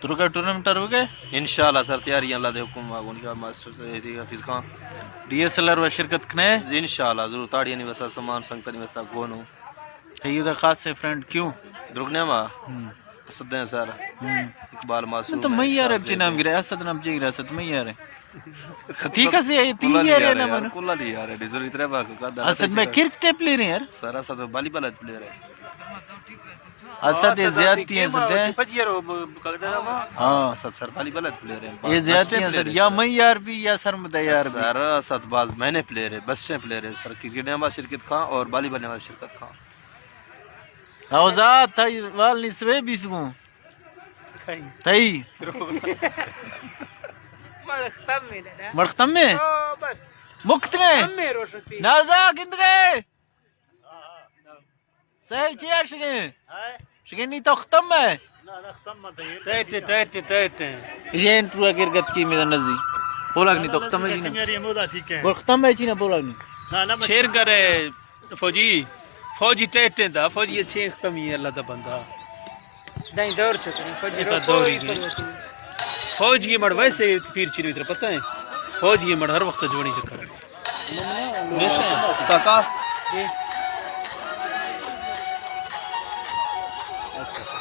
ترکا tournament ہو گئے انشاءاللہ سر تیاری اللہ دے حکم واگون کا ماسٹر سے Hafeez Khan D S L R و شرکت کنے انشاءاللہ ضرور تاڑی نہیں وسا سامان سنگت نہیں وسا گونو یہ خاص ہے فرینڈ کیوں درگنے ما اسد ہیں سر اقبال معصوم تو میں یار اب نام گرا اسد نام جی گرا اسد میں یار ٹھیک ہے سی تی یار ہے نا من کلا دی یار ڈیزل اترے با کا اسد میں کرکٹ پلیئر ہیں یار سر اسد والی بال پلیئر ہے اسد یہ زیادتی ہیں سد ہاں اسد سر والی بال پلیئر ہے یہ زیادتی ہیں سر یا میں یار بھی یا سر مدہ یار بھی سر اسد باز میں نے پلیئر ہے بیسٹ پلیئر ہے سر کرکٹ میں شرکت خان اور والی بال میں شرکت خان اوزاد تھا وال نسوے بیسگوں تئی مرختم میں مکت گئے نازا گند گئے صحیح چیئر شگیں شگینی تو ختم ہے یہ انٹرو اگرگت کی میدان نزی بولاگنی تو ختم ہے جینا ختم ہے چینا بولاگنی شیر کرے فوجی ٹیٹیں تھا فوجی یہ چھے ختم ہی ہے اللہ دا بندہ دائیں دور چکری فوجی دوری گئی فوجی یہ مڑ ویسے پیر چیلو اتر پتہ ہے فوجی یہ مڑ ہر وقت جوڑی چکر کاکا جی اچھا